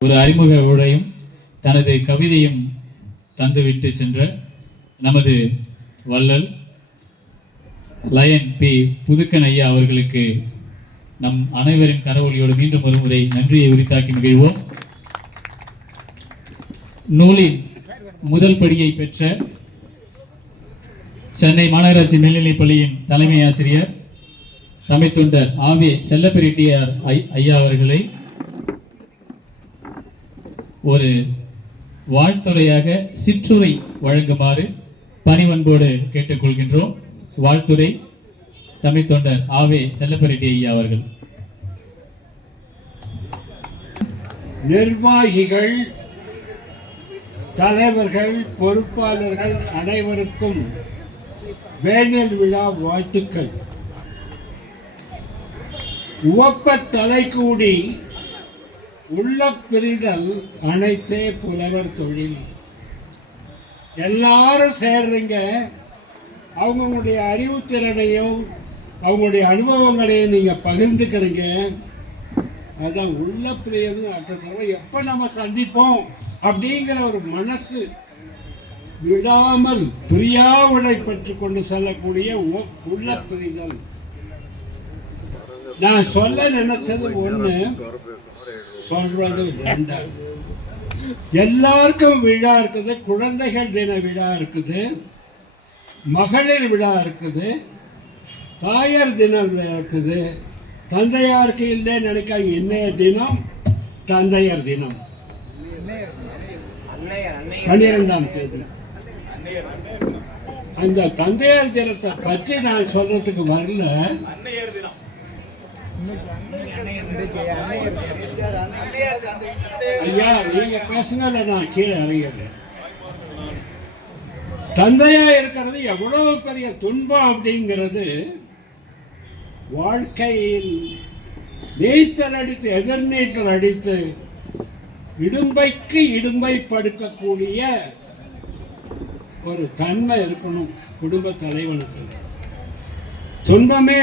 ஒரு அறிமுக உரையும் தனது கவிதையும் தந்துவிட்டு சென்ற நமது வள்ளல் லயன் பி. புதுக்கன் ஐயா அவர்களுக்கு நம் அனைவரின் கரவொலியோடு மீண்டும் ஒரு முறை நன்றியை உரித்தாக்கி மகிழ்வோம். நூலின் முதல் படியை பெற்ற சென்னை மாநகராட்சி மேல்நிலைப் பள்ளியின் தலைமை ஆசிரியர் தமிழ் தொண்டர் ஆவே செல்லப்பிரெட்டியார் ஐயா அவர்களை ஒரு வாழ்த்துறையாக சிற்றுரை வழங்குமாறு பணிவன்போடு கேட்டுக்கொள்கின்றோம். வாழ்த்துரை தமிழ் தொண்டர் ஆவே செல்லப்பரெட்டி ஐயா அவர்கள். நிர்வாகிகள் தலைவர்கள் பொறுப்பாளர்கள் அனைவருக்கும் வேண்டல் விழா வாழ்த்துக்கள். உவப்ப தலைக்கூடி உள்ள பிரிதல் அனைத்தே புலவர் தொழில். எல்லாரும் சேர்றீங்க. அவங்களுடைய அறிவுத்திறனையும் அவங்களுடைய அனுபவங்களையும் நீங்கள் பகிர்ந்துக்கிறீங்க. அதான் உள்ள பிரியது அடுத்த தடவை எப்போ நம்ம சந்திப்போம் அப்படிங்கிற ஒரு மனசு விடாமல் பிரியா உழைப்பற்று கொண்டு செல்லக்கூடிய உ- உள்ள பிரிதல் நான் சொல்ல நினைச்சது ஒன்று சொல்றது ரெண்டாவது எல்லாருக்கும் விழா இருக்குது குழந்தைகள் தின விழா இருக்குது மகளிர் விழா இருக்குது தாயார் தினம் இருக்குது. தந்தையாருக்கு இல்லைன்னு நினைக்காங்க இன்னைய தினம் தந்தையர் தினம். பன்னிரெண்டாம் தேதி. அந்த தந்தையார் தினத்தை பற்றி நான் சொல்றதுக்கு வரல. ஐயா நீங்க பேசுனால நான் கீழே இறங்கிடுறேன் தந்தையா இருக்கிறது எவ்வளவு பெரிய துன்பம் அப்படிங்கிறது வாழ்க்கையில் நீச்சல் அடித்து எதிர்நீச்சல் அடித்து இடும்பைக்கு இடும்பை படுக்கக்கூடிய ஒரு தன்மை இருக்கணும் குடும்ப தலைவனுக்கு. துன்பமே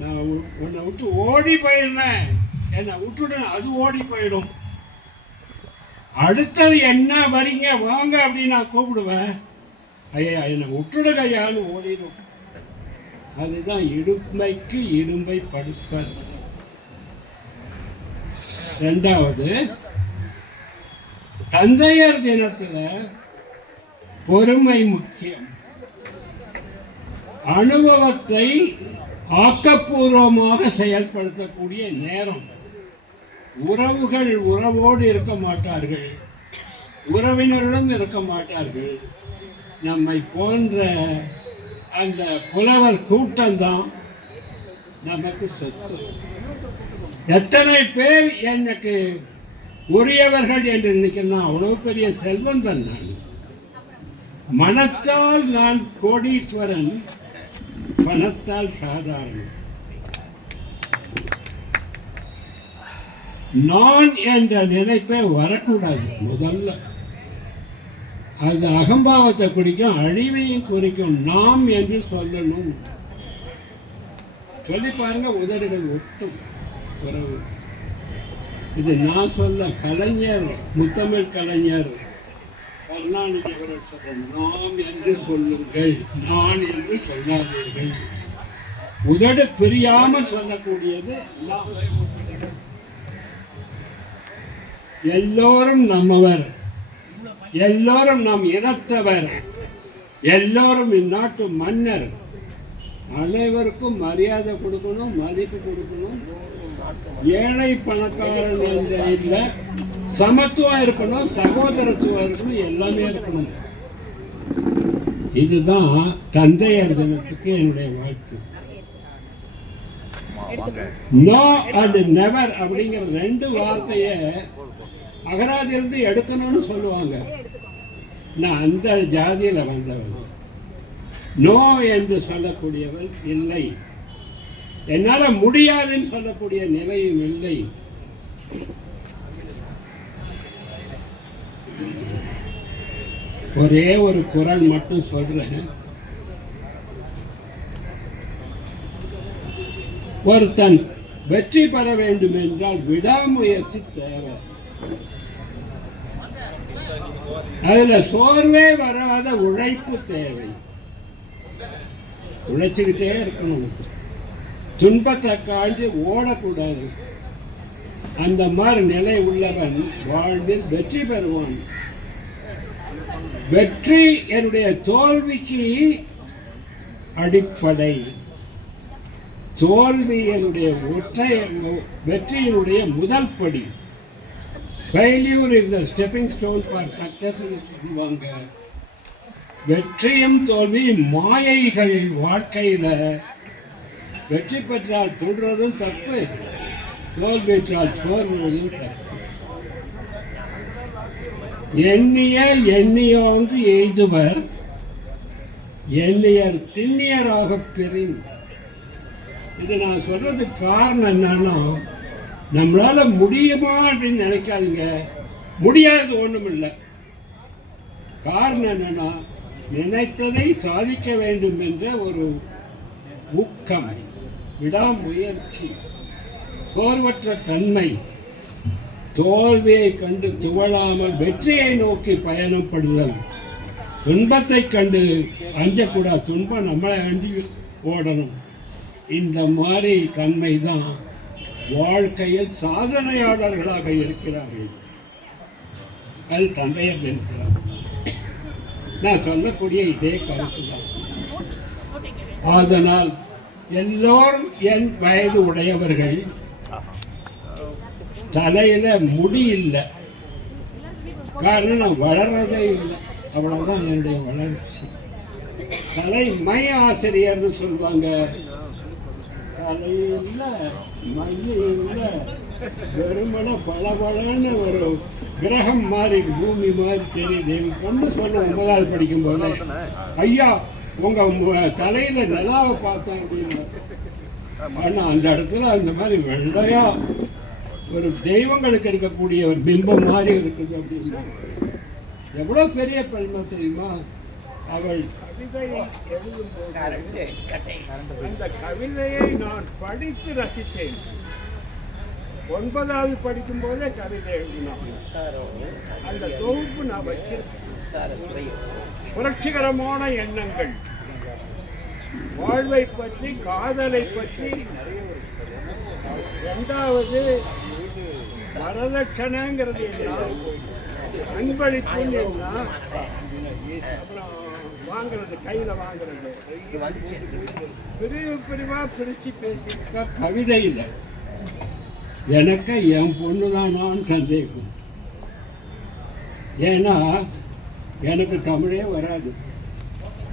நான் உன்னை விட்டு ஓடி போயிடுறேன். என்னை விட்டுடு அது ஓடி போயிடும். அடுத்தது என்ன வரீங்க? வாங்க அப்படின்னு நான் கூப்பிடுவேன். ஐயா என்னை விட்டுடுங்க ஐயான்னு ஓடிடும். அதுதான் இடுமைக்கு இடும்பை படுப்பர். ரெண்டாவது தந்தையர் தினத்தில் பொறுமை முக்கியம். அனுபவத்தை ஆக்கப்பூர்வமாக செயல்படுத்தக்கூடிய நேரம். உறவுகள் உறவோடு இருக்க மாட்டார்கள். உறவினரிடம் இருக்க மாட்டார்கள். நம்மை போன்ற அந்த புலவர் கூட்டம்தான் நமக்கு சொத்து. எத்தனை பேர் எனக்கு உரியவர்கள் என்று நினைக்கிறேன் அவ்வளவு பெரிய செல்வந்தன் நான். மனத்தால் நான் கோடீஸ்வரன் பணத்தால் சாதாரணம் நான் என்ற நினைப்பே வரக்கூடாது. முதல்ல. அது அகம்பாவத்தை குறிக்கும் அழிவையும் குறிக்கும் நாம் என்று சொல்லணும். சொல்லி பாருங்க உதடுகள் ஒட்டும் உறவு இது நான் சொல்ல கலைஞர் முத்தமிழ் கலைஞர் கருணாநிதி அவர்கள் சொல்ற நாம் என்று சொல்லுங்கள் நான் என்று சொல்லாதீர்கள். உதடு பிரியாமல் சொல்லக்கூடியது நாம். எல்லோரும் நம்மவர். எல்லோரும் நம் இனத்தவர். எல்லோரும் இந்நாட்டு மன்னர். அனைவருக்கும் மரியாதை கொடுக்கணும் மதிப்பு கொடுக்கணும். ஏழை பணக்காரன் என்ற இல்லை சமத்துவம் இருக்கணும் சகோதரத்துவம் இருக்கணும் எல்லாமே இருக்கணும். இதுதான் தந்தையர் தினத்துக்கு என்னுடைய வாழ்த்து. நோ அண்ட் நெவர் அப்படிங்கிற ரெண்டு வார்த்தையை அகராதியிலிருந்து எடுக்கணும்னு சொல்லுவாங்க. நான் அந்த ஜாதியில வந்தவன். நோ என்று சொல்லக்கூடியவன் இல்லை. என்னால முடியாதுன்னு சொல்லக்கூடிய நிலையும் இல்லை. ஒரே ஒரு குரல் மட்டும் சொல்றேன். ஒருத்தன் வெற்றி பெற வேண்டும் என்றால் விடாமுயற்சி தேவை. அதுல சோர்வே வராத உழைப்பு தேவை. உழைச்சுக்கிட்டே இருக்கணும். துன்பத்தை காண்டி ஓடக்கூடாது. அந்த மாதிரி நிலை உள்ளவன் வாழ்வில் வெற்றி பெறுவான். வெற்றி என்னுடைய தோல்விக்கு அடிப்படை. தோல்வி என்னுடைய ஒற்றை வெற்றியினுடைய முதல் படி. Failure is the stepping stone for success சொல்லுவாங்க வெற்றியும் தோல்வி மாயைகள் வாழ்க்கையில் வெற்றி பெற்றால் சொல்றதும் தப்பு தோல்வி பெற்றால் சோர்வதும் தப்பு. எண்ணிய எண்ணியோங்கு எய்துவர் எண்ணியர் திண்ணியராக பெறின் இதை நான் சொல்கிறதுக்கு காரணம் என்னன்னா நம்மளால் முடியுமா அப்படின்னு நினைக்காதீங்க. முடியாது ஒன்றும் இல்லை காரணம் என்னன்னா நினைத்ததை சாதிக்க வேண்டும் என்ற ஒரு ஊக்கம் விடாமுயற்சி சோர்வற்ற தன்மை தோல்வியை கண்டு துவளாமல் வெற்றியை நோக்கி பயணப்படுதல். துன்பத்தை கண்டு அஞ்சக்கூடாது. துன்பம் நம்மளை அண்டி ஓடணும். இந்த மாதிரி தன்மை தான் வாழ்க்கையில் சாதனையாளர்களாக இருக்கிறார்கள். அது தந்தையர் இருக்கிறார் நான் சொல்லக்கூடிய இதே கருத்து தான் அதனால் எல்லோரும் என் வயது உடையவர்கள் தலையில முடி இல்லை. காரணம் நான் வளர்றதே இல்லை. அவ்வளோதான் என்னுடைய வளர்ச்சி. தலை மை ஆசிரியர்னு சொல்லுவாங்க. தலையில் மையில வெறுமன பளபளன்னு ஒரு கிரகம் மாதிரி பூமி மாதிரி தெரியுது. என் பொண்ணு சொல்ல ஒன்பதாவது படிக்கும் போது ஐயா உங்க தலையில் தலையில நிலாவை பார்த்தேன் அப்படின்னு. ஆனா அந்த இடத்துல அந்த மாதிரி வெள்ளையா ஒரு தெய்வங்களுக்கு இருக்கக்கூடிய ஒரு பிம்பம் மாதிரி இருக்குது அப்படின்னா. எவ்வளோ பெரிய பெருமை தெரியுமா? அவள் கவிதையை எழுதும்போது அந்த கவிதையை நான் படித்து ரசித்தேன். ஒன்பதாவது படிக்கும் போதே கவிதை எழுதினான். அந்த தொகுப்பு நான் வச்சிருக்கேன். புரட்சிகரமான எண்ணங்கள். வாழ்வை பற்றி காதலை பற்றி. ரெண்டாவது வரதட்சணைங்கிறது என்ன அன்பளிப்புன்னு என்ன அப்புறம் வாங்குறது கையில வாங்குறது. பிரிவு பிரிவா பிரிச்சு பேசியிருக்க கவிதையில் எனக்கு என் பொண்ணு தானான்னு சந்தேகம். ஏன்னா எனக்கு தமிழே வராது.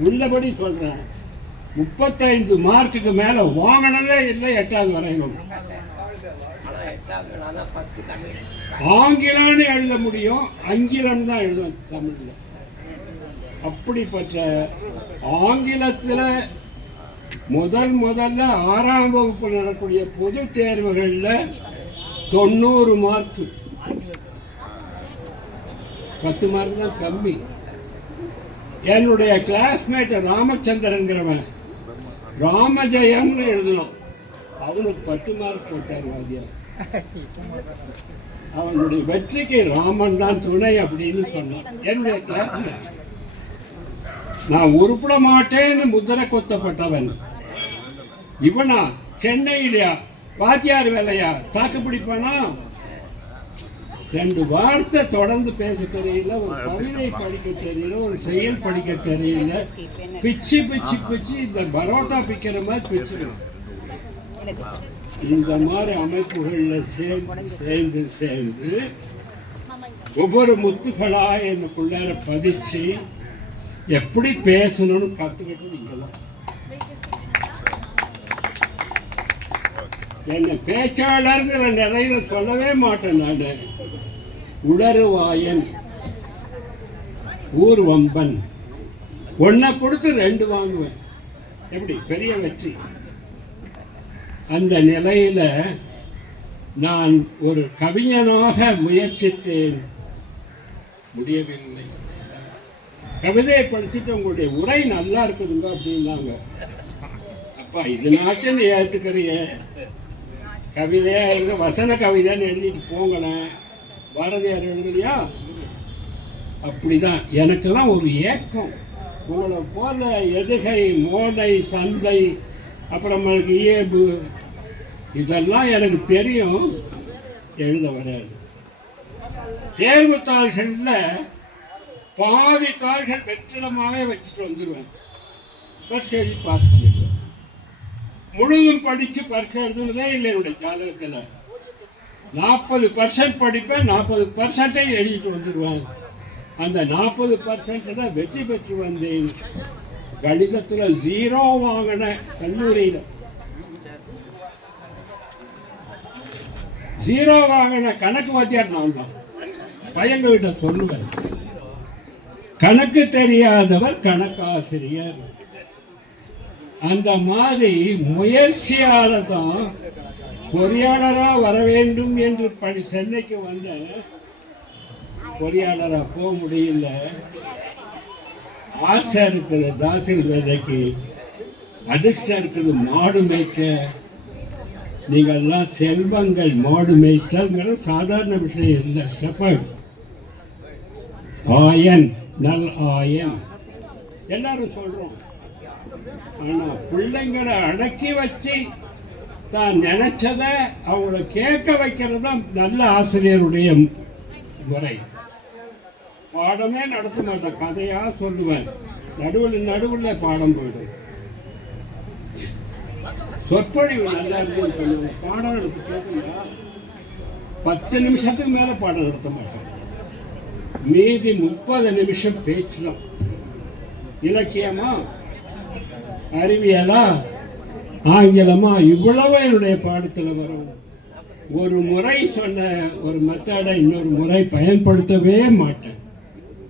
உள்ளபடி சொல்றேன். முப்பத்தைந்து மார்க்குக்கு மேல வாங்கினதே இல்லை எட்டாவது வரையணும் ஆங்கிலம்னு எழுத முடியும் ஆங்கிலம் தான் எழுதும் தமிழ்ல. அப்படிப்பட்ட ஆங்கிலத்தில் முதல் முதல்ல ஆறாம் வகுப்பு நடக்கூடிய பொது தேர்வுகளில் தொண்ணூறு மார்க்கு பத்து மார்க் தான் கம்மி. என்னுடைய கிளாஸ்மேட் ராமச்சந்திரங்கிறவன் ராமஜெயம்னு எழுதணும். அவனுக்கு பத்து மார்க் போட்டார் வாத்தியார். அவனுடைய வெற்றிக்கு ராமன் தான் துணை அப்படின்னு சொன்னான். என்னுடைய கிளாஸ்மேட் நான் உருப்பிட மாட்டேன்னு முத்திரை கொத்தப்பட்டவன். இவனா சென்னையிலயா வாத்தியார் வேலையா தாக்கு பிடிப்பானா? ரெண்டு வார்த்தை தொடர்ந்து பேச தெரியல ஒரு கவிதை படிக்க தெரியல ஒரு செயல் படிக்க தெரியல. பிச்சு பிச்சு பிச்சு இந்த பரோட்டா பிக்கிற மாதிரி பிச்சுக்கணும் இந்த மாதிரி அமைப்புகளில் சேர்ந்து சேர்ந்து சேர்ந்து ஒவ்வொரு முத்துகளா எனக்குள்ளார பதிச்சு எப்படி பேசணும்னு கற்றுக்கிட்டோம் நீங்கள் தான் என்னை பேச்சாளர்ங்கிற நிலையில் சொல்லவே மாட்டேன் நான். உளறுவாயன் ஊர் வம்பன் ஒன்றை கொடுத்து ரெண்டு வாங்குவேன். எப்படி? பெரிய வெற்றி. அந்த நிலையில நான் ஒரு கவிஞனாக முயற்சித்தேன். முடியவில்லை. கவிதையை படிச்சுட்டு உங்களுடைய உரை நல்லா இருக்குதுங்க அப்படின்னாங்க. அப்பா இதனாச்சும் நீ ஏற்றுக்கிறிய கவிதையா இருக்க வசன கவிதைன்னு எழுதிட்டு போங்களேன் பாரதியார் எழுதுலையா அப்படிதான். எனக்கெல்லாம் ஒரு ஏக்கம். உங்களை போல எதுகை மோனை சந்தை அப்புறம் இயேபு இதெல்லாம் எனக்கு தெரியும். எழுத வராது. தேர்வுத்தாள்களில் பாதி தாள்கள் வெற்றிடமாகவே வச்சுட்டு வந்துடுவேன் பரீட்சை எழுதி பாஸ் பண்ணிடுவேன். முழுதும் படித்து பரீட்சை எழுதுனதே இல்லை என்னுடைய ஜாதகத்தில். நாற்பது பர்சன்ட் படிப்பேன் நாற்பது பர்சன்டை எழுதிட்டு வந்துடுவேன் அந்த நாற்பது பர்சன்ட் தான் வெற்றி பெற்று வந்தேன். கணிதத்தில் ஜீரோ வாங்கின கல்லூரியில். ஜீரோ வாங்கின கணக்கு வாத்தியார் நான் தான் பையன்கிட்ட சொல்லுவேன். கணக்கு தெரியாதவர் கணக்காசிரியர். அந்த மாதிரி முயற்சியால தான் பொறியாளராக வர வேண்டும் என்று படி சென்னைக்கு வந்த பொறியாளராக போக முடியல. ஆசை இருக்குது தாசில் வேலைக்கு அதிர்ஷ்டம் இருக்குது மாடு மேய்க்க. நீங்கள்லாம் செல்வங்கள் மாடு மேய்த்தல்ங்கிற சாதாரண விஷயம் இல்லை ஷெப்பர்ட் பாயன் நல் ஆயம். எல்லாரும் சொல்கிறோம் ஆனா பிள்ளைங்களை அடக்கி வச்சு தான் நினைச்சத அவங்கள கேட்க வைக்கிறது தான் நல்ல ஆசிரியருடைய முறை. பாடமே நடத்த மாட்டேன். கதையா சொல்லுவேன். நடுவில் நடுவில் பாடம் போயிடும். சொற்பொழிவு நல்லா இருக்குன்னு சொல்லுவேன். பாடம் எடுத்து கேட்குங்களா பத்து நிமிஷத்துக்கு மேல பாடம் நடத்த மாட்டேன். மீதி முப்பது நிமிஷம் பேச்சு இலக்கியமா? அறிவியலா? ஆங்கிலமா? இவ்வளவு என்னுடைய பாடத்தில் வரும். ஒரு முறை சொன்ன ஒரு மெத்தடை இன்னொரு முறை பயன்படுத்தவே மாட்டேன்.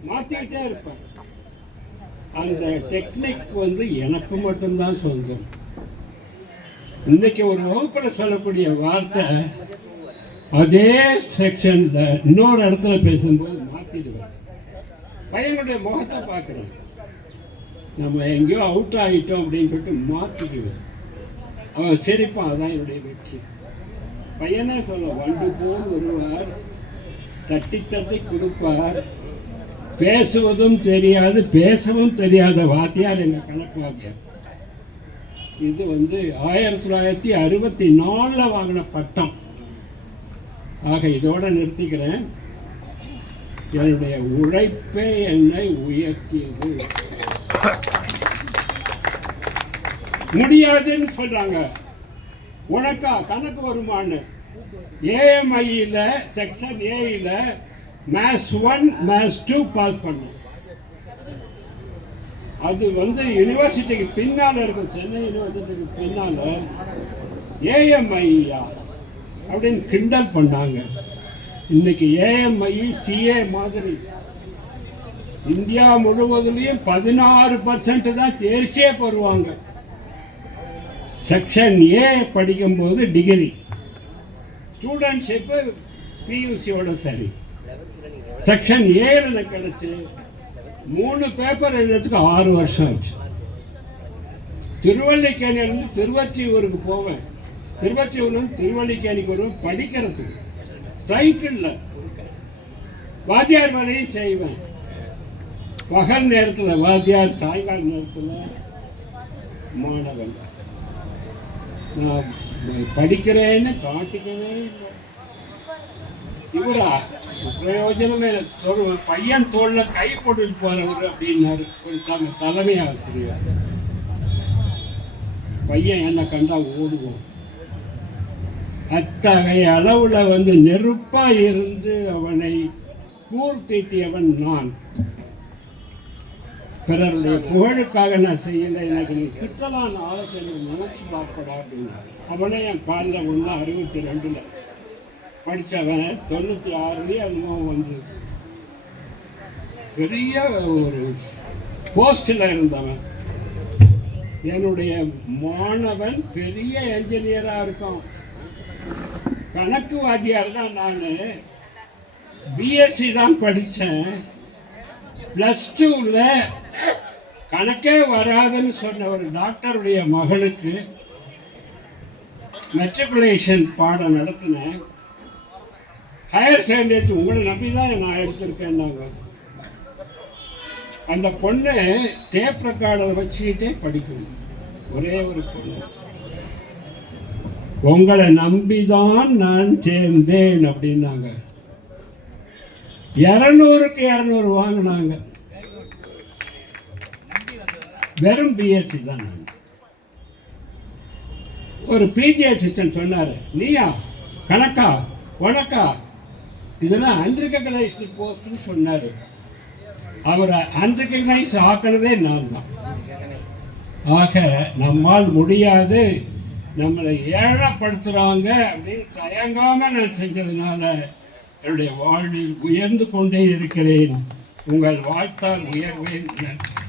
மாற்றிக்கிட்டே இருப்பேன். அந்த டெக்னிக் வந்து எனக்கு மட்டும்தான் சொந்தம் இன்னைக்கு ஒரு வகுப்பில் சொல்லக்கூடிய வார்த்தை அதே செக்ஷன்ல இன்னொரு இடத்துல பேசும்போது மாத்திடுவேன் பையனுடைய முகத்தை பார்க்குறேன். நம்ம எங்கேயோ அவுட் ஆகிட்டோம் அப்படின்னு சொல்லிட்டு மாற்றிக்குவேன் அவன் சிரிப்பான் அதான் என்னுடைய வெற்றி. பையனே சொல்ல வண்டு போல் வருவார் தட்டி தட்டி கொடுப்பார். பேசுவதும் தெரியாது பேசவும் தெரியாத வாத்தியார் எங்கள் கணக்கு வாத்தியார். இது வந்து ஆயிரத்தி தொள்ளாயிரத்தி அறுபத்தி நாலில் வாங்கின பட்டம். ஆக இதோட நிறுத்திக்கிறேன். என்னுடைய உழைப்பே என்னை உயர்த்தியது. முடியாதுன்னு சொல்றாங்க. உனக்கா? கணக்கு வருமானு ஏஎம்ஐயில் section ஏயில் maths one maths two pass பண்ணேன் அது வந்து யூனிவர்சிட்டிக்கு பின்னால் இருக்கும். சென்னை யூனிவர்சிட்டிக்கு பின்னால் ஏஎம்ஐயா அப்படின்னு கிண்டல் பண்ணாங்க. இன்னைக்கு ஏஎம்ஐ சிஏ மாதிரி. இந்தியா முழுவதிலையும் பதினாறு பர்சன்ட் தான் தேர்ச்சியே பெறுவாங்க. செக்ஷன் ஏ படிக்கும்போது டிகிரி ஸ்டூடெண்ட்ஷிப்பு பியூசியோட சரி. செக்ஷன் ஏல கிடச்சி மூணு பேப்பர் எழுதுறதுக்கு ஆறு வருஷம் ஆச்சு. திருவள்ளிக்கேணியிலேருந்து திருவச்சியூருக்கு போவேன். திருவச்சியூர்லேருந்து திருவள்ளிக்கேணிக்கு வருவேன் படிக்கிறதுக்கு. சைக்கிள்ல. வாத்தியார் வேலையும் செய்வேன். பகல் நேரத்தில் வாத்தியார் சாயங்கால நேரத்தில் மாணவன். நான் படிக்கிறேன்னு காட்டிக்கவே இல்லை. இவரா? பிரயோஜனமே இல்லை. பையன் தோல்ல கை போட்டு போறவர் அப்படின்னாரு. ஒரு தலைமை ஆசிரியர். பையன் என்ன கண்டா ஓடுவோம் அத்தகைய அளவில் வந்து நெருப்பாக இருந்து அவனை கூர்த்தீட்டியவன் நான். பிறருடைய புகழுக்காக நான் செய்யலை எனக்கு நீ திட்டலான ஆலோசனை நினைச்சு பார்க்கடா அப்படின்னு அவனே என் காலில் ஒன்று அறுபத்தி ரெண்டில். படித்தவன் தொண்ணூற்றி ஆறுலேயே அனுபவம் வந்து பெரிய ஒரு போஸ்டில் இருந்தவன். என்னுடைய மாணவன் பெரிய என்ஜினியராக இருக்கும் கணக்கு வாத்தியார் தான் நான் பிஎஸ்சி தான் படித்தேன் ப்ளஸ் டூவில் கணக்கே வராதுன்னு சொன்ன ஒரு டாக்டருடைய மகளுக்கு மெட்ரிகுலேஷன் பாடம் நடத்தினேன். ஹையர் செகண்டரி உங்களை நம்பி தான் நான் எடுத்திருக்கேன்னாங்க. அந்த பொண்ணு டேப் ரெக்கார்டரை வச்சுக்கிட்டே படிக்கணும். ஒரே ஒரு பொண்ணு. உங்களை நம்பிதான் நான் சேர்ந்தேன் அப்படின்னாங்க. இரநூறுக்கு இரநூறு வாங்கினாங்க. வெறும் பிஎஸ்சி தான் நான் ஒரு பிஜி அசிஸ்டன்ட் சொன்னார் நீயா கணக்கா உனக்கா? இதெல்லாம் அன்ரிகனைஸ்டு போஸ்ட்னு சொன்னார். அவரை அன்ரிகனைஸ் ஆக்கினதே நான் தான் ஆக நம்மால் முடியாது நம்மளை ஏழப்படுத்துகிறாங்க அப்படின்னு தயங்காமல் நான் செஞ்சதுனால என்னுடைய வாழ்வில் உயர்ந்து கொண்டே இருக்கிறேன். உங்கள் வாழ்த்தால் உயர்வேன். நன்றி.